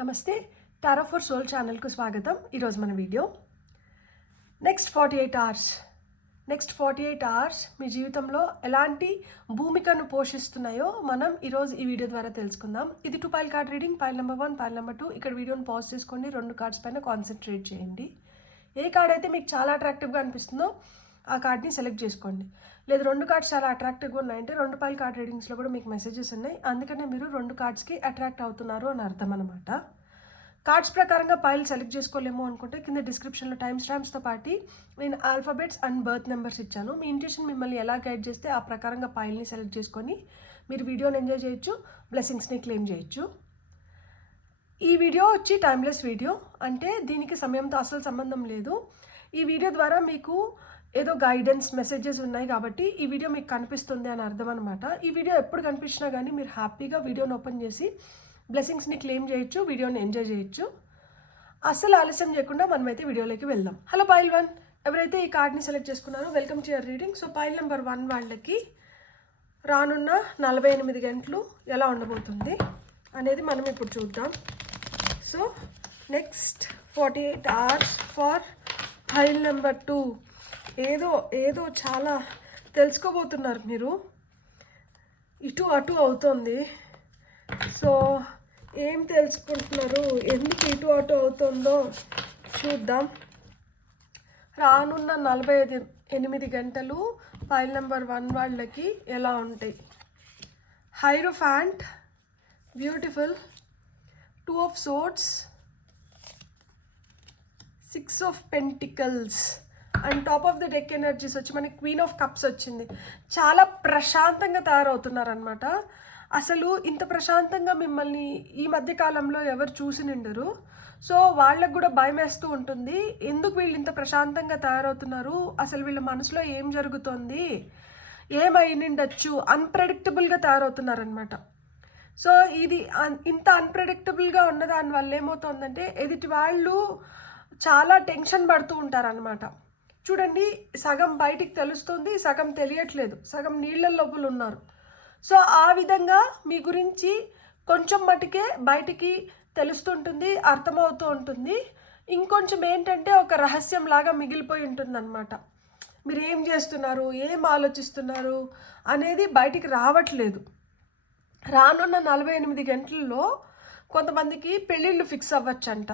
నమస్తే tarot for soul ఛానల్కు స్వాగతం. ఈరోజు మన వీడియో నెక్స్ట్ 48 అవర్స్ మీ జీవితంలో ఎలాంటి భూమికను పోషిస్తున్నాయో మనం ఈరోజు ఈ వీడియో ద్వారా తెలుసుకుందాం. ఇది 2 pile card reading. Pile number 1, pile number 2. ఇక్కడ వీడియోని పాజ్ చేసుకోండి. 2 కార్డ్స్ పైన కాన్సన్ట్రేట్ చేయండి. ఏ కార్డ్ అయితే మీకు చాలా అట్రాక్టివ్గా అనిపిస్తుందో ఆ కార్డ్ని సెలెక్ట్ చేసుకోండి. లేదు 2 కార్డ్స్ చాలా అట్రాక్టివ్గా ఉన్నాయంటే 2 పైల్ కార్డ్ రీడింగ్స్లో కూడా మీకు మెసేజెస్ ఉన్నాయి, అందుకనే మీరు 2 కార్డ్స్కి అట్రాక్ట్ అవుతున్నారు అని అర్థం అనమాట. కార్డ్స్ ప్రకారంగా పైల్ సెలెక్ట్ చేసుకోలేము అనుకుంటే కింద డిస్క్రిప్షన్లో టైం స్టాంప్స్తో పాటు నేను ఆల్ఫాబెట్స్ అండ్ బర్త్ నెంబర్స్ ఇచ్చాను. మీ ఇంట్యూషన్ మిమ్మల్ని ఎలా గైడ్ చేస్తే ఆ ప్రకారంగా పైల్ని సెలెక్ట్ చేసుకొని మీరు వీడియోని ఎంజాయ్ చేయొచ్చు, బ్లెస్సింగ్స్ని క్లెయిమ్ చేయొచ్చు. ఈ వీడియో వచ్చి టైమ్లెస్ వీడియో, అంటే దీనికి సమయంతో అసలు సంబంధం లేదు. ఈ వీడియో ద్వారా మీకు ఏదో గైడెన్స్ మెసేజెస్ ఉన్నాయి కాబట్టి ఈ వీడియో మీకు కనిపిస్తుంది అని అర్థం అనమాట. ఈ వీడియో ఎప్పుడు కనిపించినా కానీ మీరు హ్యాపీగా వీడియోని ఓపెన్ చేసి బ్లెస్సింగ్స్ని క్లెయిమ్ చేయొచ్చు, వీడియోని ఎంజాయ్ చేయొచ్చు. అస్సలు ఆలస్యం చేయకుండా మనమైతే వీడియోలోకి వెళ్దాం. హలో పైల్ 1, ఎవరైతే ఈ కార్డ్ని సెలెక్ట్ చేసుకున్నారో welcome to your reading. So pile number 1 వాళ్ళకి రానున్న 48 గంటలు ఎలా ఉండబోతుంది అనేది మనం ఇప్పుడు చూద్దాం. So next 48 hours for pile number 2. ఏదో చాలా తెలుసుకోబోతున్నారు మీరు. ఇటు అటు అవుతుంది. సో ఏం తెలుసుకుంటున్నారు, ఎందుకు ఇటు అటు అవుతుందో చూద్దాం. రానున్న 48 గంటలు పైల్ నెంబర్ 1 వాళ్ళకి ఎలా ఉంటాయి. Hierophant, beautiful, 2 of swords, 6 of pentacles and top of the deck energies వచ్చి మనకి క్వీన్ ఆఫ్ కప్స్ వచ్చింది. చాలా ప్రశాంతంగా తయారవుతున్నారనమాట. అసలు ఇంత ప్రశాంతంగా మిమ్మల్ని ఈ మధ్య కాలంలో ఎవరు చూసి నిండరు. సో వాళ్ళకు కూడా భయం వేస్తూ ఉంటుంది, ఎందుకు వీళ్ళు ఇంత ప్రశాంతంగా తయారవుతున్నారు, అసలు వీళ్ళ మనసులో ఏం జరుగుతోంది, ఏమై నిండొచ్చు, అన్ప్రెడిక్టబుల్గా తయారవుతున్నారనమాట. సో ఇది ఇంత అన్ప్రెడిక్టబుల్గా ఉన్న దానివల్ల ఏమవుతుందంటే ఎదుటి వాళ్ళు చాలా టెన్షన్ పడుతూ ఉంటారనమాట. చూడండి, సగం బయటికి తెలుస్తుంది, సగం తెలియట్లేదు, సగం నీళ్ళ లోపల ఉన్నారు. సో ఆ విధంగా మీ గురించి కొంచెం మటుకే బయటికి తెలుస్తుంటుంది, అర్థమవుతూ ఉంటుంది. ఇంకొంచెం ఏంటంటే ఒక రహస్యం లాగా మిగిలిపోయి ఉంటుందన్నమాట. మీరు ఏం చేస్తున్నారు, ఏం ఆలోచిస్తున్నారు అనేది బయటికి రావట్లేదు. రానున్న 48 గంటల్లో కొంతమందికి పెళ్ళిళ్ళు ఫిక్స్ అవ్వచ్చంట.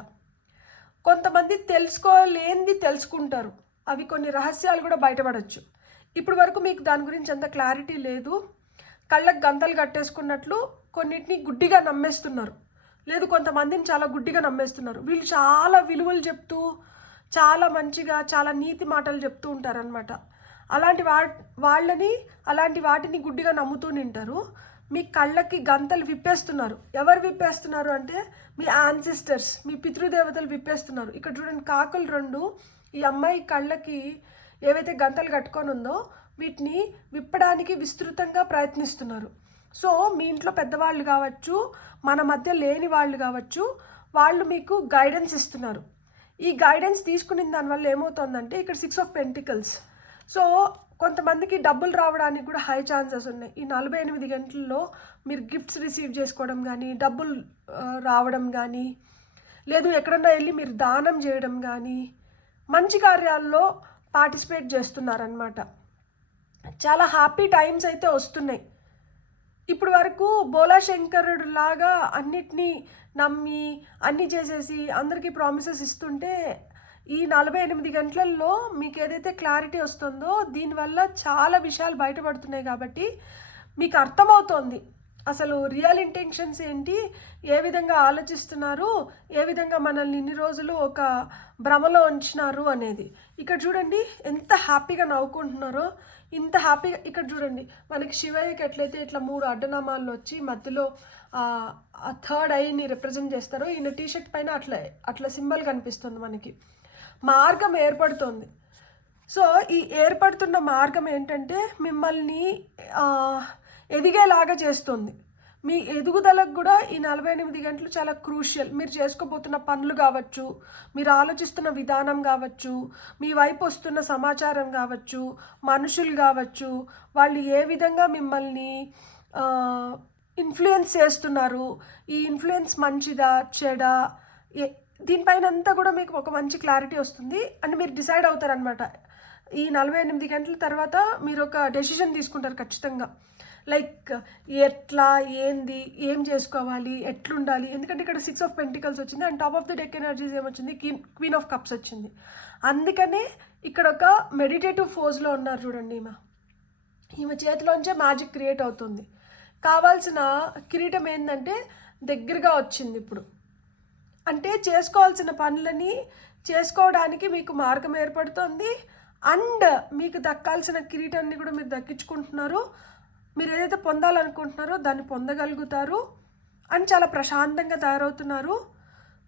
కొంతమంది తెలుసుకోలేనిది తెలుసుకుంటారు, అవి కొన్ని రహస్యాలు కూడా బయటపడవచ్చు. ఇప్పటి వరకు మీకు దాని గురించి అంత క్లారిటీ లేదు. కళ్ళకు గంతలు కట్టేసుకున్నట్లు కొన్నిటిని గుడ్డిగా నమ్మేస్తున్నారు, లేదు కొంతమందిని చాలా గుడ్డిగా నమ్మేస్తున్నారు. వీళ్ళు చాలా విలువలు చెప్తూ, చాలా మంచిగా, చాలా నీతి మాటలు చెప్తూ ఉంటారనమాట. అలాంటి వాటిని గుడ్డిగా నమ్ముతూ నింటారు. మీ కళ్ళకి గంతలు విప్పేస్తున్నారు. ఎవరు విప్పేస్తున్నారు అంటే మీ యాన్సిస్టర్స్, మీ పితృదేవతలు విప్పేస్తున్నారు. ఇక్కడ చూడండి, కాకులు 2 ఈ అమ్మాయి కళ్ళకి ఏవైతే గంతలు కట్టుకొని ఉందో వీటిని విప్పడానికి విస్తృతంగా ప్రయత్నిస్తున్నారు. సో మీ ఇంట్లో పెద్దవాళ్ళు కావచ్చు, మన మధ్య లేని వాళ్ళు కావచ్చు, వాళ్ళు మీకు గైడెన్స్ ఇస్తున్నారు. ఈ గైడెన్స్ తీసుకున్న దానివల్ల ఏమవుతుందంటే ఇక్కడ 6 ఆఫ్ పెంటికల్స్. సో కొంతమందికి డబ్బులు రావడానికి కూడా హై ఛాన్సెస్ ఉన్నాయి. ఈ 48 గంటల్లో మీరు గిఫ్ట్స్ రిసీవ్ చేసుకోవడం కానీ, డబ్బులు రావడం కానీ, లేదు ఎక్కడన్నా వెళ్ళి మీరు దానం చేయడం కానీ, మంచి కార్యాల్లో పార్టిసిపేట్ చేస్తున్నారనమాట. చాలా హ్యాపీ టైమ్స్ అయితే వస్తున్నాయి. ఇప్పుడు వరకు బోలా శంకరుడు లాగా అన్నిటినీ నమ్మి అన్నీ చేసేసి అందరికీ ప్రామిసెస్ ఇస్తుంటే ఈ 48 గంటలలో మీకు ఏదైతే క్లారిటీ వస్తుందో దీనివల్ల చాలా విషయాలు బయటపడుతున్నాయి. కాబట్టి మీకు అర్థమవుతోంది అసలు రియల్ ఇంటెన్షన్స్ ఏంటి, ఏ విధంగా ఆలోచిస్తున్నారు, ఏ విధంగా మనల్ని ఇన్ని రోజులు ఒక భ్రమలో ఉంచినారు అనేది. ఇక్కడ చూడండి ఎంత హ్యాపీగా నవ్వుకుంటున్నారో, ఇంత హ్యాపీగా. ఇక్కడ చూడండి, మనకి శివయ్యకి ఎట్లయితే ఇట్లా 3 అడ్డనామాలు వచ్చి మధ్యలో ఆ థర్డ్ ఐని రిప్రజెంట్ చేస్తారో, ఈయన టీషర్ట్ పైన అట్లా సింబల్ కనిపిస్తుంది. మనకి మార్గం ఏర్పడుతుంది. సో ఈ ఏర్పడుతున్న మార్గం ఏంటంటే మిమ్మల్ని ఎదిగేలాగా చేస్తుంది. మీ ఎదుగుదలకు కూడా ఈ 48 గంటలు చాలా క్రూషియల్. మీరు చేసుకోబోతున్న పనులు కావచ్చు, మీరు ఆలోచిస్తున్న విధానం కావచ్చు, మీ వైపు వస్తున్న సమాచారం కావచ్చు, మనుషులు కావచ్చు, వాళ్ళు ఏ విధంగా మిమ్మల్ని ఇన్ఫ్లుయెన్స్ చేస్తున్నారు, ఈ ఇన్ఫ్లుయెన్స్ మంచిదా చెడా, దీనిపైన అంతా కూడా మీకు ఒక మంచి క్లారిటీ వస్తుంది. అండ్ మీరు డిసైడ్ అవుతారనమాట. ఈ 48 గంటల తర్వాత మీరు ఒక డెసిషన్ తీసుకుంటారు ఖచ్చితంగా. లైక్ ఎట్లా, ఏంది, ఏం చేసుకోవాలి, ఎట్లుండాలి. ఎందుకంటే ఇక్కడ 6 ఆఫ్ పెంటికల్స్ వచ్చింది and top of the deck energies ఏమొచ్చింది, క్వీన్ ఆఫ్ కప్స్ వచ్చింది. అందుకనే ఇక్కడ ఒక మెడిటేటివ్ ఫోజ్లో ఉన్నారు చూడండి. ఈమె చేతిలోంచే మ్యాజిక్ క్రియేట్ అవుతుంది. కావాల్సిన కిరీటం ఏంటంటే దగ్గరగా వచ్చింది ఇప్పుడు. అంటే చేసుకోవాల్సిన పనులని చేసుకోవడానికి మీకు మార్గం ఏర్పడుతుంది. అండ్ మీకు దక్కాల్సిన కిరీటాన్ని కూడా మీరు దక్కించుకుంటున్నారు. మీరు ఏదైతే పొందాలనుకుంటున్నారో దాన్ని పొందగలుగుతారు. అండ్ చాలా ప్రశాంతంగా తయారవుతున్నారు.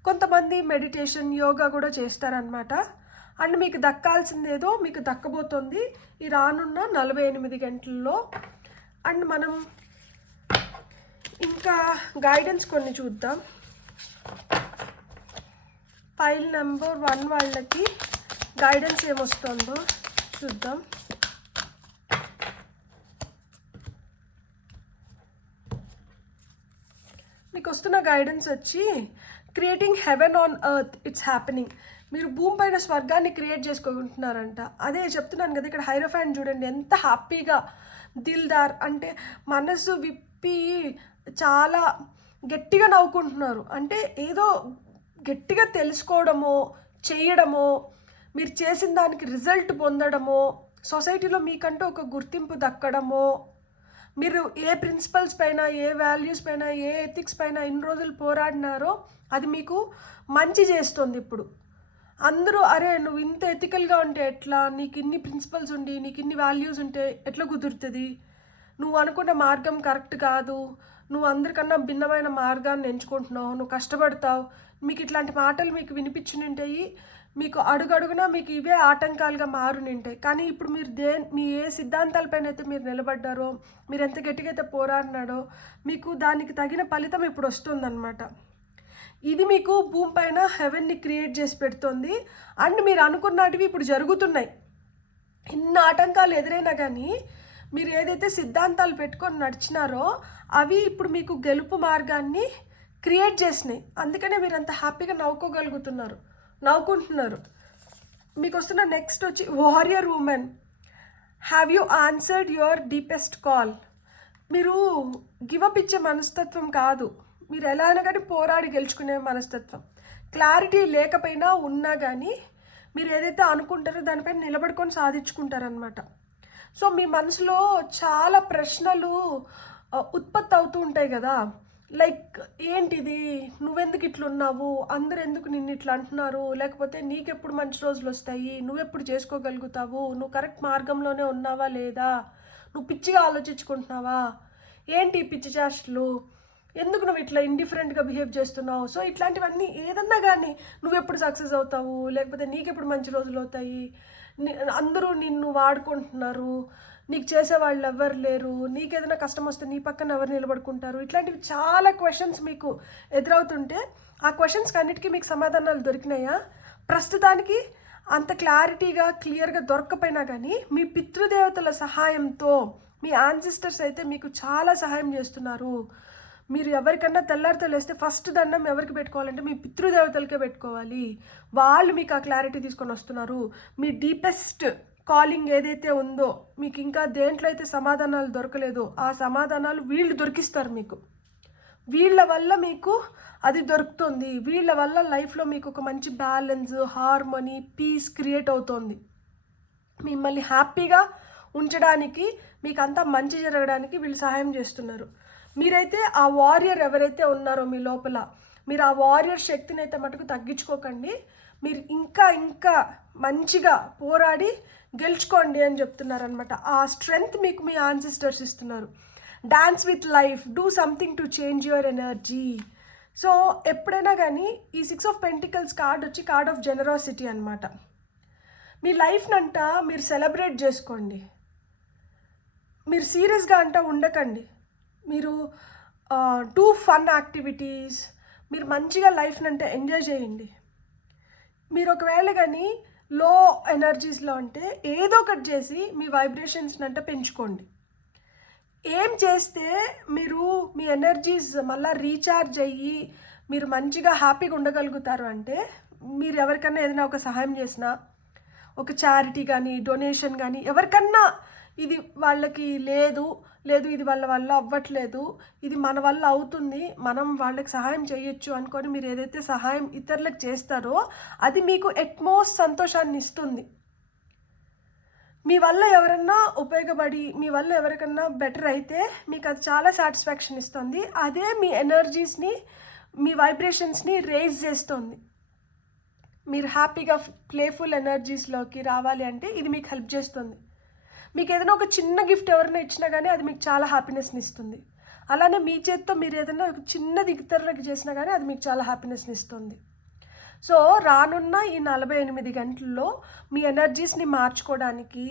కొంతమంది మెడిటేషన్, యోగా కూడా చేస్తారనమాట. అండ్ మీకు దక్కాల్సింది ఏదో మీకు దక్కబోతుంది ఈ రానున్న 48 గంటల్లో. అండ్ మనం ఇంకా గైడెన్స్ కొన్ని చూద్దాం. ఫైల్ నెంబర్ 1 వాళ్ళకి గైడెన్స్ ఏమొస్తుందో చూద్దాం. మీకు వస్తున్న గైడెన్స్ వచ్చి creating haven on earth, it's happening. మీరు భూమి పైన స్వర్గాన్ని క్రియేట్ చేసుకుంటున్నారంట. అదే చెప్తున్నాను కదా, ఇక్కడ హైరోఫాంట్ చూడండి ఎంత హ్యాపీగా, దిల్దార్ అంటే మనసు విప్పి చాలా గట్టిగా నవ్వుకుంటున్నారు. అంటే ఏదో గట్టిగా తెలుసుకోవడమో, చేయడమో, మీరు చేసిన దానికి రిజల్ట్ పొందడమో, సొసైటీలో మీకంటూ ఒక గుర్తింపు దక్కడమో, మీరు ఏ ప్రిన్సిపల్స్ పైన, ఏ వాల్యూస్ పైన, ఏ ఎథిక్స్ పైన ఇన్ని రోజులు పోరాడినారో అది మీకు మంచి చేస్తుంది ఇప్పుడు. అందరూ అరే నువ్వు ఇంత ఎథికల్గా ఉంటే ఎట్లా, నీకు ఇన్ని ప్రిన్సిపల్స్ ఉండి నీకు ఇన్ని వాల్యూస్ ఉంటే ఎట్లా కుదురుతుంది, నువ్వు అనుకున్న మార్గం కరెక్ట్ కాదు, నువ్వు అందరికన్నా భిన్నమైన మార్గాన్ని ఎంచుకుంటున్నావు, నువ్వు కష్టపడతావు, మీకు ఇట్లాంటి మాటలు మీకు వినిపించునింటాయి. మీకు అడుగడుగునా మీకు ఇవే ఆటంకాలుగా మారునింటాయి. కానీ ఇప్పుడు మీరు మీ ఏ సిద్ధాంతాలపైన అయితే మీరు నిలబడ్డారో, మీరు ఎంత గట్టిగా అయితే పోరాడినాడో మీకు దానికి తగిన ఫలితం ఇప్పుడు వస్తుందన్నమాట. ఇది మీకు భూమి పైన హెవెన్ని క్రియేట్ చేసి పెడుతుంది. అండ్ మీరు అనుకున్నటివి ఇప్పుడు జరుగుతున్నాయి. ఇన్ని ఆటంకాలు ఎదురైనా కానీ మీరు ఏదైతే సిద్ధాంతాలు పెట్టుకొని నడిచినారో అవి ఇప్పుడు మీకు గెలుపు మార్గాన్ని క్రియేట్ చేసినాయి. అందుకనే మీరు అంత హ్యాపీగా నవ్వుకుంటున్నారు. మీకు వస్తున్న నెక్స్ట్ వచ్చి warrior women, have you answered your deepest call. మీరు గివప్ ఇచ్చే మనస్తత్వం కాదు, మీరు ఎలా అయినా కానీ పోరాడి గెలుచుకునే మనస్తత్వం. క్లారిటీ లేకపోయినా ఉన్నా కానీ మీరు ఏదైతే అనుకుంటారో దానిపైన నిలబడుకొని సాధించుకుంటారనమాట. సో మీ మనసులో చాలా ప్రశ్నలు ఉత్పత్తి అవుతూ ఉంటాయి కదా. లైక్ ఏంటిది, నువ్వెందుకు ఇట్లున్నావు, అందరు ఎందుకు నిన్ను ఇట్లా అంటున్నారు, లేకపోతే నీకెప్పుడు మంచి రోజులు వస్తాయి, నువ్వెప్పుడు చేసుకోగలుగుతావు, నువ్వు కరెక్ట్ మార్గంలోనే ఉన్నావా లేదా, నువ్వు పిచ్చిగా ఆలోచించుకుంటున్నావా, ఏంటి పిచ్చి చేష్టలు, ఎందుకు నువ్వు ఇట్లా ఇండిఫరెంట్గా బిహేవ్ చేస్తున్నావు. సో ఇట్లాంటివన్నీ ఏదన్నా కానీ నువ్వెప్పుడు సక్సెస్ అవుతావు, లేకపోతే నీకెప్పుడు మంచి రోజులు అవుతాయి, అందరూ నిన్ను వాడుకుంటున్నారు, నీకు చేసేవాళ్ళు ఎవరు లేరు, నీకేదైనా కష్టం వస్తే నీ పక్కన ఎవరు నిలబడుకుంటారు, ఇట్లాంటివి చాలా క్వశ్చన్స్ మీకు ఎదురవుతుంటే ఆ క్వశ్చన్స్కి అన్నిటికీ మీకు సమాధానాలు దొరికినాయా? ప్రస్తుతానికి అంత క్లారిటీగా క్లియర్గా దొరకపోయినా కానీ మీ పితృదేవతల సహాయంతో మీ యాన్సిస్టర్స్ అయితే మీకు చాలా సహాయం చేస్తున్నారు. మీరు ఎవరికన్నా తెల్లారితో లేస్తే ఫస్ట్ దండం ఎవరికి పెట్టుకోవాలంటే మీ పితృదేవతలకే పెట్టుకోవాలి. వాళ్ళు మీకు ఆ క్లారిటీ తీసుకొని వస్తున్నారు. మీ డీపెస్ట్ కాలింగ్ ఏదైతే ఉందో, మీకు ఇంకా దేంట్లో అయితే సమాధానాలు దొరకలేదో ఆ సమాధానాలు వీళ్ళు దొరికిస్తారు మీకు. వీళ్ళ వల్ల మీకు అది దొరుకుతుంది. వీళ్ళ వల్ల లైఫ్లో మీకు ఒక మంచి బ్యాలెన్స్, హార్మోనీ, పీస్ క్రియేట్ అవుతుంది. మిమ్మల్ని హ్యాపీగా ఉంచడానికి, మీకు అంతా మంచి జరగడానికి వీళ్ళు సహాయం చేస్తున్నారు. మీరైతే ఆ వారియర్ ఎవరైతే ఉన్నారో మీ లోపల, మీరు ఆ వారియర్ శక్తిని అయితే మటుకు తగ్గించుకోకండి. మీరు ఇంకా ఇంకా మంచిగా పోరాడి గెలుచుకోండి అని చెప్తున్నారనమాట. ఆ స్ట్రెంగ్త్ మీకు మీ యాన్సిస్టర్స్ ఇస్తున్నారు. Dance with life, do something to change your energy. So ఎప్పుడైనా కానీ ఈ 6 ఆఫ్ పెంటికల్స్ కార్డ్ వచ్చి కార్డ్ ఆఫ్ జెనరాసిటీ అనమాట. మీ లైఫ్నంట మీరు సెలబ్రేట్ చేసుకోండి. మీరు సీరియస్గా అంట ఉండకండి. మీరు డూ ఫన్ యాక్టివిటీస్, మీరు మంచిగా లైఫ్ని అంటే ఎంజాయ్ చేయండి. మీరు ఒకవేళ కానీ లో ఎనర్జీస్లో అంటే ఏదో ఒకటి చేసి మీ వైబ్రేషన్స్ని అంటే పెంచుకోండి. ఏం చేస్తే మీరు మీ ఎనర్జీస్ మళ్ళీ రీఛార్జ్ అయ్యి మీరు మంచిగా హ్యాపీగా ఉండగలుగుతారు అంటే, మీరు ఎవరికన్నా ఏదైనా ఒక సహాయం చేసినా, ఒక చారిటీ కానీ డొనేషన్ కానీ, ఎవరికన్నా ఇది వాళ్ళకి లేదు ఇది వాళ్ళ వల్ల అవ్వట్లేదు, ఇది మన వల్ల అవుతుంది, మనం వాళ్ళకి సహాయం చేయొచ్చు అనుకొని మీరు ఏదైతే సహాయం ఇతరులకు చేస్తారో అది మీకు ఎట్మోస్ట్ సంతోషాన్ని ఇస్తుంది. మీ వల్ల ఎవరన్నా ఉపయోగపడి మీ వల్ల ఎవరికన్నా బెటర్ అయితే మీకు అది చాలా సాటిస్ఫాక్షన్ ఇస్తుంది. అదే మీ ఎనర్జీస్ని, మీ వైబ్రేషన్స్ని రేజ్ చేస్తుంది. మీరు హ్యాపీగా ప్లేఫుల్ ఎనర్జీస్లోకి రావాలి అంటే ఇది మీకు హెల్ప్ చేస్తుంది. మీకు ఏదైనా ఒక చిన్న గిఫ్ట్ ఎవరైనా ఇచ్చినా కానీ అది మీకు చాలా హ్యాపీనెస్ని ఇస్తుంది. అలానే మీ చేతితో మీరు ఏదైనా ఒక చిన్నది ఇతరులకు చేసినా కానీ అది మీకు చాలా హ్యాపీనెస్ని ఇస్తుంది. సో రానున్న ఈ 48 గంటల్లో మీ ఎనర్జీస్ని మార్చుకోవడానికి,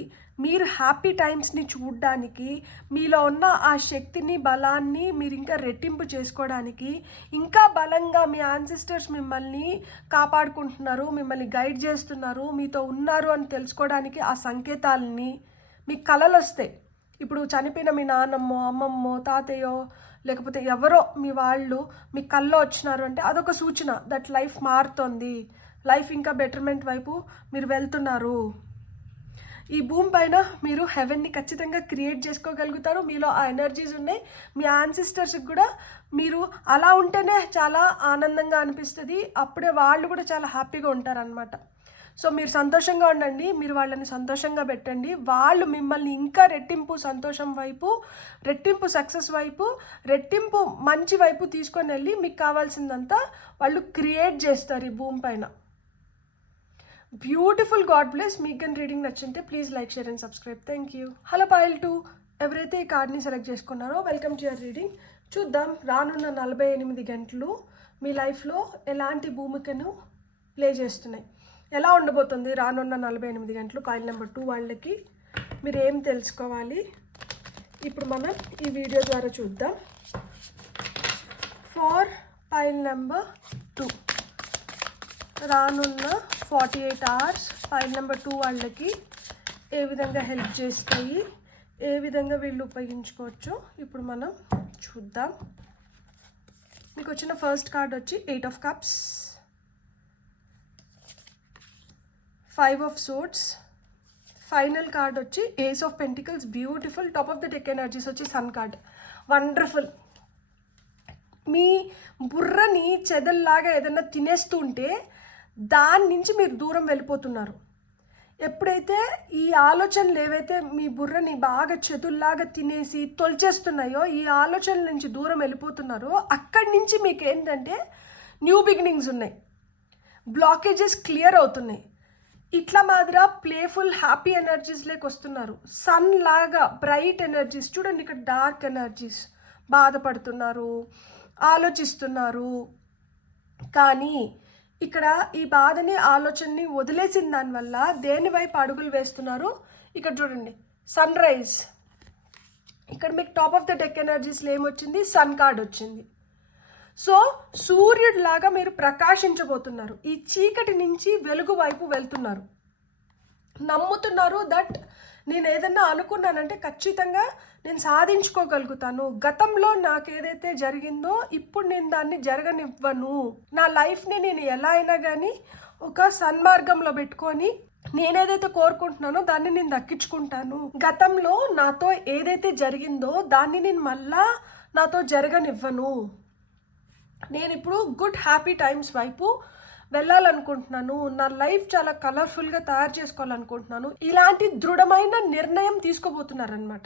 మీరు హ్యాపీ టైమ్స్ని చూడడానికి, మీలో ఉన్న ఆ శక్తిని బలాన్ని మీరు ఇంకా రెట్టింపు చేసుకోవడానికి, ఇంకా బలంగా మీ యాన్సిస్టర్స్ మిమ్మల్ని కాపాడుకుంటున్నారు, మిమ్మల్ని గైడ్ చేస్తున్నారు, మీతో ఉన్నారు అని తెలుసుకోవడానికి ఆ సంకేతాలని మీకు కలలు వస్తాయి. ఇప్పుడు చనిపోయిన మీ నాన్నమ్మో అమ్మమ్మో తాతయ్యో లేకపోతే ఎవరో మీ వాళ్ళు మీ కల్లో వచ్చినారు అంటే అదొక సూచన దట్ లైఫ్ మారుతుంది, లైఫ్ ఇంకా బెటర్మెంట్ వైపు మీరు వెళ్తున్నారు. ఈ భూమి పైన మీరు హెవెన్ని ఖచ్చితంగా క్రియేట్ చేసుకోగలుగుతారు. మీలో ఆ ఎనర్జీస్ ఉన్నాయి. మీ యాన్సిస్టర్స్కి కూడా మీరు అలా ఉంటేనే చాలా ఆనందంగా అనిపిస్తుంది. అప్పుడే వాళ్ళు కూడా చాలా హ్యాపీగా ఉంటారనమాట. సో మీరు సంతోషంగా ఉండండి, మీరు వాళ్ళని సంతోషంగా పెట్టండి. వాళ్ళు మిమ్మల్ని ఇంకా రెట్టింపు సంతోషం వైపు, రెట్టింపు సక్సెస్ వైపు, రెట్టింపు మంచి వైపు తీసుకొని వెళ్ళి మీకు కావాల్సిందంతా వాళ్ళు క్రియేట్ చేస్తారు ఈ భూమి పైన. బ్యూటిఫుల్. God bless. మీకు కానీ రీడింగ్ నచ్చింటే please like, share and subscribe. Thank you. Hello Payal 2 ఎవరైతే ఈ కార్డ్ని సెలెక్ట్ చేసుకున్నారో వెల్కమ్ టు యువర్ రీడింగ్. చూద్దాం రానున్న 48 గంటలు మీ లైఫ్లో ఎలాంటి భూమికను ప్లే చేస్తున్నాయి, ఎలా ఉండబోతుంది రానున్న 48 గంటలు. కాయిల్ నెంబర్ 2 వాళ్ళకి మీరు ఏం తెలుసుకోవాలి ఇప్పుడు మనం ఈ వీడియో ద్వారా చూద్దాం. ఫర్ కాయిల్ నెంబర్ 2 రానున్న 48 అవర్స్ కాయిల్ నెంబర్ 2 వాళ్ళకి ఏ విధంగా హెల్ప్ చేస్తాయి, ఏ విధంగా వీళ్ళు ఉపయోగించుకోవచ్చు ఇప్పుడు మనం చూద్దాం. మీకు వచ్చిన ఫస్ట్ కార్డ్ వచ్చి 8 of cups, 5 of swords, final card వచ్చి ace of pentacles. Beautiful. Top of the deck energies వచ్చి సన్ కార్డ్. వండర్ఫుల్. మీ బుర్రని చెదల్లాగా ఏదైనా తినేస్తూ ఉంటే దాని నుంచి మీరు దూరం వెళ్ళిపోతున్నారు. ఎప్పుడైతే ఈ ఆలోచనలు ఏవైతే మీ బుర్రని బాగా చెదుల్లాగా తినేసి తొలిచేస్తున్నాయో, ఈ ఆలోచనల నుంచి దూరం వెళ్ళిపోతున్నారో, అక్కడి నుంచి మీకు ఏంటంటే న్యూ బిగినింగ్స్ ఉన్నాయి, బ్లాకేజెస్ క్లియర్ అవుతున్నాయి. ఇట్లా మాదిరా ప్లేఫుల్ హ్యాపీ ఎనర్జీస్లోకి వస్తున్నారు. సన్ లాగా బ్రైట్ ఎనర్జీస్. చూడండి ఇక్కడ డార్క్ ఎనర్జీస్, బాధపడుతున్నారు, ఆలోచిస్తున్నారు. కానీ ఇక్కడ ఈ బాధని ఆలోచనని వదిలేసిన దానివల్ల దేని వైపు అడుగులు వేస్తున్నారు ఇక్కడ చూడండి. Sunrise. ఇక్కడ మీకు టాప్ ఆఫ్ ద డెక్ ఎనర్జీస్లో ఏమొచ్చింది, సన్ కార్డ్ వచ్చింది. సో సూర్యుడిలాగా మీరు ప్రకాశించబోతున్నారు. ఈ చీకటి నుంచి వెలుగు వైపు వెళ్తున్నారు. నమ్ముతున్నారు దట్ నేను ఏదన్నా అనుకున్నానంటే ఖచ్చితంగా నేను సాధించుకోగలుగుతాను. గతంలో నాకు ఏదైతే జరిగిందో ఇప్పుడు నేను దాన్ని జరగనివ్వను. నా లైఫ్ని నేను ఎలా అయినా కానీ ఒక సన్మార్గంలో పెట్టుకొని నేనేదైతే కోరుకుంటున్నానో దాన్ని నేను దక్కించుకుంటాను. గతంలో నాతో ఏదైతే జరిగిందో దాన్ని నేను మళ్ళా నాతో జరగనివ్వను. నేను ఇప్పుడు గుడ్ హ్యాపీ టైమ్స్ వైపు వెళ్ళాలనుకుంటున్నాను. నా లైఫ్ చాలా కలర్ఫుల్గా తయారు చేసుకోవాలనుకుంటున్నాను. ఇలాంటి దృఢమైన నిర్ణయం తీసుకోబోతున్నారనమాట.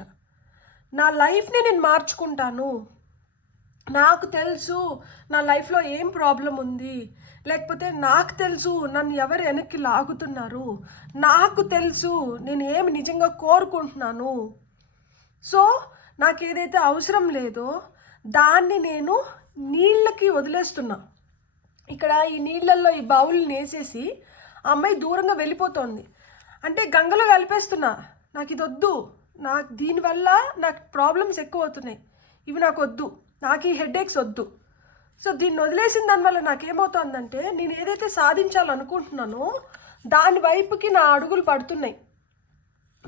నా లైఫ్ని నేను మార్చుకుంటాను. నాకు తెలుసు నా లైఫ్లో ఏం ప్రాబ్లం ఉంది, లేకపోతే నాకు తెలుసు నన్ను ఎవరు వెనక్కి లాగుతున్నారు, నాకు తెలుసు నేను ఏమి నిజంగా కోరుకుంటున్నాను. సో నాకు ఏదైతే అవసరం లేదో దాన్ని నేను నీళ్ళకి వదిలేస్తున్నా. ఇక్కడ ఈ నీళ్ళల్లో ఈ బౌల్ని వేసేసి ఆ అమ్మాయి దూరంగా వెళ్ళిపోతుంది. అంటే గంగలో కలిపేస్తున్నా, నాకు ఇది వద్దు, నాకు దీనివల్ల నాకు ప్రాబ్లమ్స్ ఎక్కువ అవుతున్నాయి, ఇవి నాకు వద్దు, నాకు ఈ హెడేక్స్ వద్దు. సో దీన్ని వదిలేసిన దానివల్ల నాకేమవుతుందంటే నేను ఏదైతే సాధించాలనుకుంటున్నానో దాని వైపుకి నా అడుగులు పడుతున్నాయి.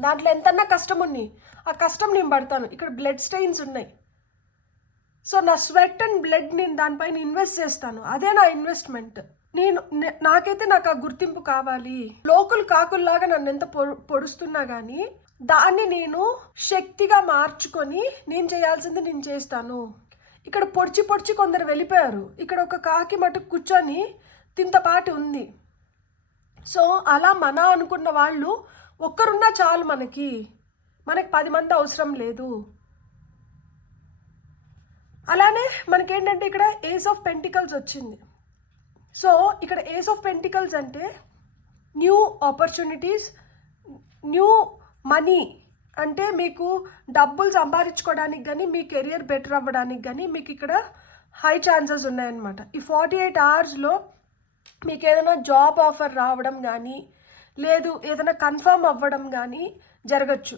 దాంట్లో ఎంతన్నా కష్టం ఉన్నాయి, ఆ కష్టం నేను పడతాను. ఇక్కడ బ్లడ్ స్టెయిన్స్ ఉన్నాయి, సో నా స్వెట్ అండ్ బ్లడ్ నేను దానిపైన ఇన్వెస్ట్ చేస్తాను. అదే నా ఇన్వెస్ట్మెంట్. నాకైతే నాకు ఆ గుర్తింపు కావాలి. లోకులు కాకుల్లాగా నన్ను ఎంత పొడుస్తున్నా కానీ దాన్ని నేను శక్తిగా మార్చుకొని నేను చేయాల్సింది నేను చేస్తాను. ఇక్కడ పొడిచి పొడిచి కొందరు వెళ్ళిపోయారు. ఇక్కడ ఒక కాకి మటుకు కూర్చొని తింతపాటి ఉంది. సో అలా మన అనుకున్న వాళ్ళు ఒక్కరున్నా చాలు, మనకి 10 మంది అవసరం లేదు. అలానే మనకేంటంటే ఇక్కడ ఏస్ ఆఫ్ పెంటికల్స్ వచ్చింది. సో ఇక్కడ ఏస్ ఆఫ్ పెంటికల్స్ అంటే న్యూ ఆపర్చునిటీస్, న్యూ మనీ, అంటే మీకు డబ్బులు సంపాదించుకోవడానికి కానీ మీ కెరియర్ బెటర్ అవ్వడానికి కానీ మీకు ఇక్కడ హై ఛాన్సెస్ ఉన్నాయన్నమాట. ఈ 48 అవర్స్లో మీకు ఏదైనా జాబ్ ఆఫర్ రావడం కానీ లేదు ఏదైనా కన్ఫర్మ్ అవ్వడం కానీ జరగచ్చు.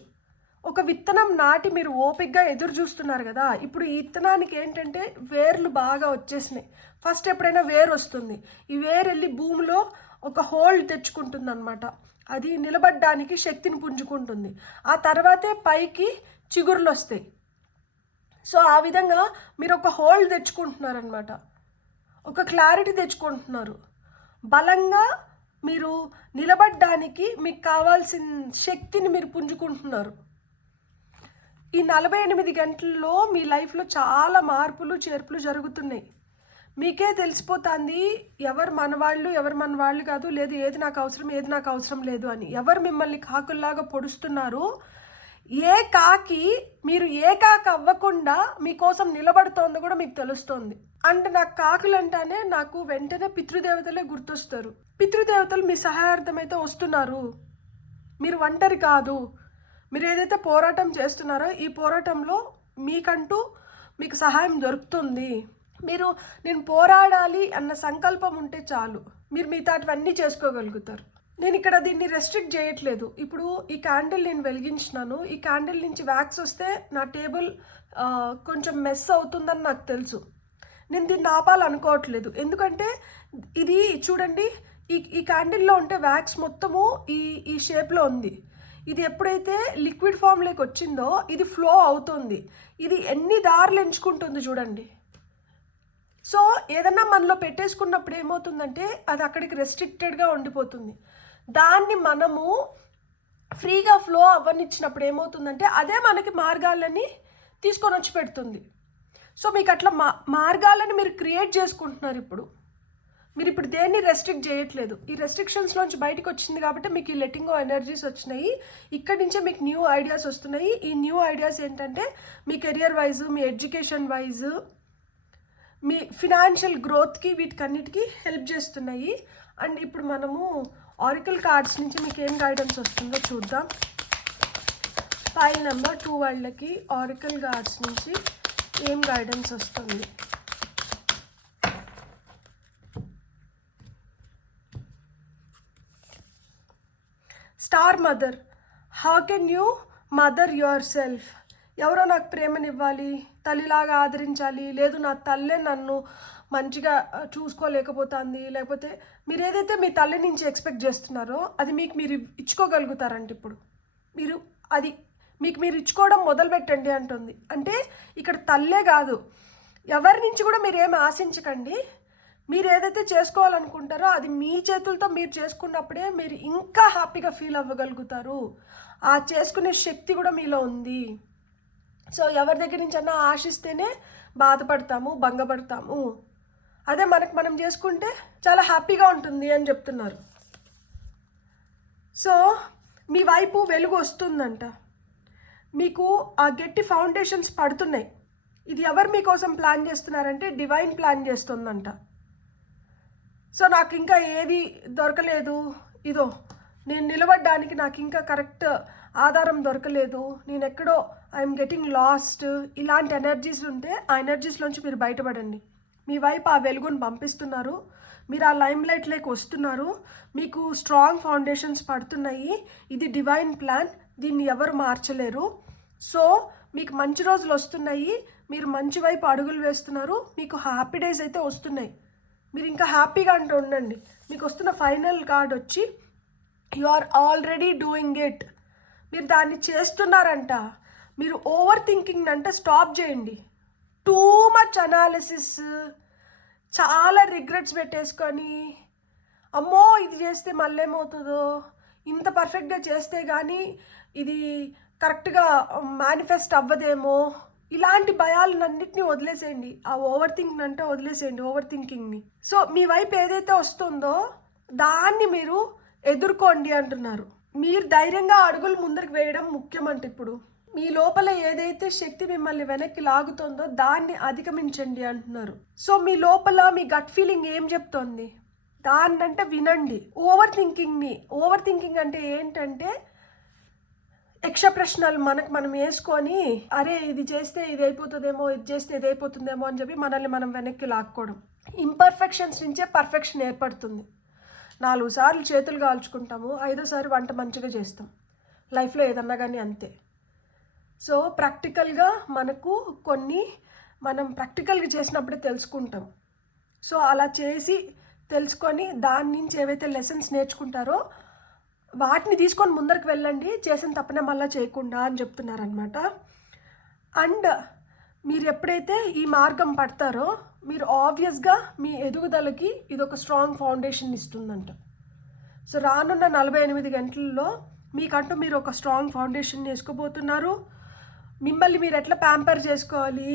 ఒక విత్తనం నాటి మీరు ఓపిక్గా ఎదురు చూస్తున్నారు కదా, ఇప్పుడు ఈ విత్తనానికి ఏంటంటే వేర్లు బాగా వచ్చేసినాయి. ఫస్ట్ ఎప్పుడైనా వేరు వస్తుంది, ఈ వేరు వెళ్ళి భూమిలో ఒక హోల్డ్ తెచ్చుకుంటుంది అనమాట. అది నిలబడడానికి శక్తిని పుంజుకుంటుంది. ఆ తర్వాతే పైకి చిగుర్లు వస్తాయి. సో ఆ విధంగా మీరు ఒక హోల్డ్ తెచ్చుకుంటున్నారనమాట, ఒక క్లారిటీ తెచ్చుకుంటున్నారు. బలంగా మీరు నిలబడడానికి మీకు కావాల్సిన శక్తిని మీరు పుంజుకుంటున్నారు. ఈ 48 గంటల్లో మీ లైఫ్లో చాలా మార్పులు చేర్పులు జరుగుతున్నాయి. మీకే తెలిసిపోతుంది ఎవరు మనవాళ్ళు ఎవరు మన వాళ్ళు కాదు, లేదు ఏది నాకు అవసరం ఏది నాకు అవసరం లేదు అని. ఎవరు మిమ్మల్ని కాకుల్లాగా పొడుస్తున్నారు, మీరు ఏ కాకి అవ్వకుండా మీకోసం నిలబడుతోంది కూడా మీకు తెలుస్తోంది. అంటే నాకు కాకులు అంటానే నాకు వెంటనే పితృదేవతలే గుర్తొస్తారు. పితృదేవతలు మీ సహాయార్థం అయితే వస్తున్నారు, మీరు ఒంటరి కాదు. మీరు ఏదైతే పోరాటం చేస్తున్నారో ఈ పోరాటంలో మీకు సహాయం దొరుకుతుంది. నేను పోరాడాలి అన్న సంకల్పం ఉంటే చాలు, మీరు మిగతావన్నీ చేసుకోగలుగుతారు. నేను ఇక్కడ దీన్ని రెస్ట్రిక్ట్ చేయట్లేదు. ఇప్పుడు ఈ క్యాండిల్ నేను వెలిగించినాను, ఈ క్యాండిల్ నుంచి వ్యాక్స్ వస్తే నా టేబుల్ కొంచెం మెస్ అవుతుందని నాకు తెలుసు. నేను దీన్ని ఆపాలనుకోవట్లేదు, ఎందుకంటే ఇది చూడండి, ఈ క్యాండిల్లో ఉంటే వ్యాక్స్ మొత్తము ఈ షేప్లో ఉంది. ఇది ఎప్పుడైతే లిక్విడ్ ఫామ్లోకి వచ్చిందో ఇది ఫ్లో అవుతుంది. ఇది ఎన్ని దారులు ఎంచుకుంటుంది చూడండి. సో ఏదన్నా మనలో పెట్టేసుకున్నప్పుడు ఏమవుతుందంటే అది అక్కడికి రెస్ట్రిక్టెడ్గా ఉండిపోతుంది. దాన్ని మనము ఫ్రీగా ఫ్లో అవ్వనిచ్చినప్పుడు ఏమవుతుందంటే అదే మనకి మార్గాలని తీసుకొని వచ్చి పెడుతుంది. సో మీకు అట్లా మార్గాలని మీరు క్రియేట్ చేసుకుంటున్నారు. మీరు ఇప్పుడు దేన్ని రెస్ట్రిక్ట్ చేయట్లేదు. ఈ రెస్ట్రిక్షన్స్లోంచి బయటకు వచ్చింది కాబట్టి మీకు ఈ లెట్టింగ్ ఎనర్జీస్ వచ్చినాయి. ఇక్కడి నుంచే మీకు న్యూ ఐడియాస్ వస్తున్నాయి. ఈ న్యూ ఐడియాస్ ఏంటంటే మీ కెరియర్ వైజ్, మీ ఎడ్యుకేషన్ వైజ్, మీ ఫినాన్షియల్ గ్రోత్కి వీటికన్నిటికీ హెల్ప్ చేస్తున్నాయి. అండ్ ఇప్పుడు మనము ఆరికల్ కార్డ్స్ నుంచి మీకు ఏం గైడెన్స్ వస్తుందో చూద్దాం. ఫైల్ నెంబర్ 2 వాళ్ళకి ఆరికల్ కార్డ్స్ నుంచి ఏం గైడెన్స్ వస్తుంది. Star mother, how can you mother your self? ఎవరో నాకు ప్రేమనివ్వాలి, తల్లిలాగా ఆదరించాలి, లేదు నా తల్లే నన్ను మంచిగా చూసుకోలేకపోతుంది, లేకపోతే మీరు ఏదైతే మీ తల్లి నుంచి ఎక్స్పెక్ట్ చేస్తున్నారో అది మీరు ఇచ్చుకోగలుగుతారంటే ఇప్పుడు మీరు ఇచ్చుకోవడం మొదలుపెట్టండి అంటుంది. అంటే ఇక్కడ తల్లే కాదు, ఎవరి నుంచి కూడా మీరు ఏమి ఆశించకండి. మీరు ఏదైతే చేసుకోవాలనుకుంటారో అది మీ చేతులతో మీరు చేసుకున్నప్పుడే మీరు ఇంకా హ్యాపీగా ఫీల్ అవ్వగలుగుతారు. ఆ చేసుకునే శక్తి కూడా మీలో ఉంది. సో ఎవరి దగ్గర నుంచి అన్నా ఆశిస్తేనే బాధపడతాము, భంగపడతాము. అదే మనం చేసుకుంటే చాలా హ్యాపీగా ఉంటుంది అని చెప్తున్నారు. సో మీ వైపు వెలుగు వస్తుందంట, మీకు ఆ గట్టి ఫౌండేషన్స్ పడుతున్నాయి. ఇది ఎవరు మీకోసం ప్లాన్ చేస్తున్నారంటే డివైన్ ప్లాన్ చేస్తుందంట. సో నాకు ఇంకా ఏది దొరకలేదు, నేను నిలబడడానికి నాకు ఇంకా కరెక్ట్ ఆధారం దొరకలేదు, నేను ఎక్కడో ఐఎమ్ గెటింగ్ లాస్ట్, ఇలాంటి ఎనర్జీస్ ఉంటే ఆ ఎనర్జీస్లోంచి మీరు బయటపడండి. మీ వైపు ఆ వెలుగును పంపిస్తున్నారు, మీరు ఆ లైమ్ లైట్లోకి వస్తున్నారు, మీకు స్ట్రాంగ్ ఫౌండేషన్స్ పడుతున్నాయి. ఇది డివైన్ ప్లాన్, దీన్ని ఎవరు మార్చలేరు. సో మీకు మంచి రోజులు వస్తున్నాయి, మీరు మంచి వైపు అడుగులు వేస్తున్నారు, మీకు హ్యాపీ డేస్ అయితే వస్తున్నాయి. మీరు ఇంకా హ్యాపీగా అంటూ ఉండండి. మీకు వస్తున్న ఫైనల్ కార్డ్ వచ్చి you are already doing it. మీరు దాన్ని చేస్తున్నారంట. మీరు ఓవర్ థింకింగ్ అంటే స్టాప్ చేయండి. టూ మచ్ అనాలిసిస్, చాలా రిగ్రెట్స్ పెట్టేసుకొని అమ్మో ఇది చేస్తే మళ్ళీ ఏమవుతుందో, ఇంత పర్ఫెక్ట్గా చేస్తే కానీ ఇది కరెక్ట్గా మేనిఫెస్ట్ అవ్వదేమో, ఇలాంటి భయాలన్నింటినీ వదిలేసేయండి. ఆ ఓవర్ థింకింగ్ అంటే వదిలేసేయండి, ఓవర్ థింకింగ్ని. సో మీ వైపు ఏదైతే వస్తుందో దాన్ని మీరు ఎదుర్కోండి అంటున్నారు. మీరు ధైర్యంగా అడుగులు ముందరికి వేయడం ముఖ్యం. అంటే ఇప్పుడు మీ లోపల ఏదైతే శక్తి మిమ్మల్ని వెనక్కి లాగుతుందో దాన్ని అధిగమించండి అంటున్నారు. సో మీ లోపల మీ గట్ ఫీలింగ్ ఏం చెప్తోంది దాన్నంటే వినండి. ఓవర్ థింకింగ్ అంటే ఏంటంటే యక్ష ప్రశ్నలు మనం వేసుకొని అరే ఇది చేస్తే ఇది అయిపోతుందేమో, ఇది చేస్తే ఇది అయిపోతుందేమో అని చెప్పి మనల్ని మనం వెనక్కి లాక్కోవడం. ఇంపర్ఫెక్షన్స్ నుంచే పర్ఫెక్షన్ ఏర్పడుతుంది. 4 సార్లు చేతులు కాల్చుకుంటాము, 5వ సారి వంట మంచిగా చేస్తాం. లైఫ్లో ఏదన్నా కానీ అంతే. సో ప్రాక్టికల్గా మనం ప్రాక్టికల్గా చేసినప్పుడే తెలుసుకుంటాం. సో అలా చేసి తెలుసుకొని దాని నుంచి ఏవైతే లెసన్స్ నేర్చుకుంటారో వాటిని తీసుకొని ముందరికి వెళ్ళండి, చేసిన తప్పనే మళ్ళీ చేయకుండా అని చెప్తున్నారనమాట. అండ్ మీరు ఎప్పుడైతే ఈ మార్గం పడతారో మీరు ఆబ్వియస్గా మీ ఎదుగుదలకి ఇది ఒక స్ట్రాంగ్ ఫౌండేషన్ ఇస్తుందంట. సో రానున్న 48 గంటల్లో మీకంటూ మీరు ఒక స్ట్రాంగ్ ఫౌండేషన్ వేసుకోబోతున్నారు. మిమ్మల్ని మీరు ఎట్లా ప్యాంపర్ చేసుకోవాలి,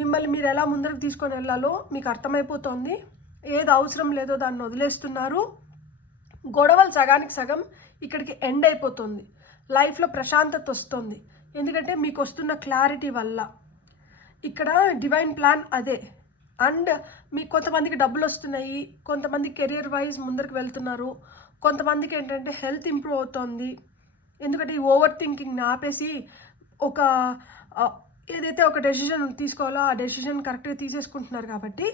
మిమ్మల్ని మీరు ఎలా ముందరకు తీసుకొని వెళ్ళాలో మీకు అర్థమైపోతుంది. ఏది అవసరం లేదో దాన్ని వదిలేస్తున్నారు. గొడవలు సగానికి సగం ఇక్కడికి ఎండ్ అయిపోతుంది. లైఫ్లో ప్రశాంతత వస్తుంది. ఎందుకంటే మీకు వస్తున్న క్లారిటీ వల్ల. ఇక్కడ డివైన్ ప్లాన్ అదే. అండ్ మీకు కొంతమందికి డబ్బులు వస్తున్నాయి, కొంతమంది కెరియర్ వైజ్ ముందరికి వెళ్తున్నారు, కొంతమందికి ఏంటంటే హెల్త్ ఇంప్రూవ్ అవుతుంది. ఎందుకంటే ఈ ఓవర్ థింకింగ్ని ఆపేసి ఏదైతే ఒక డెసిషన్ తీసుకోవాలో ఆ డెసిషన్ కరెక్ట్గా తీసేసుకుంటున్నారు కాబట్టి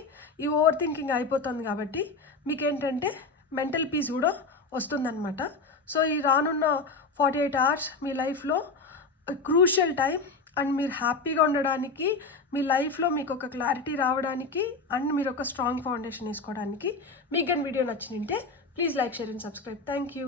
ఈ ఓవర్ థింకింగ్ అయిపోతుంది. కాబట్టి మీకేంటంటే మెంటల్ పీస్ కూడా వస్తుందన్నమాట. సో ఈ రానున్న 48 hours మీ లైఫ్లో క్రూషియల్ టైం. అండ్ మీరు హ్యాపీగా ఉండడానికి, మీ లైఫ్లో మీకు ఒక క్లారిటీ రావడానికి, అండ్ మీరు ఒక స్ట్రాంగ్ ఫౌండేషన్ వేసుకోవడానికి. మీకు కానీ వీడియో నచ్చినంటే please like, share and subscribe. Thank you.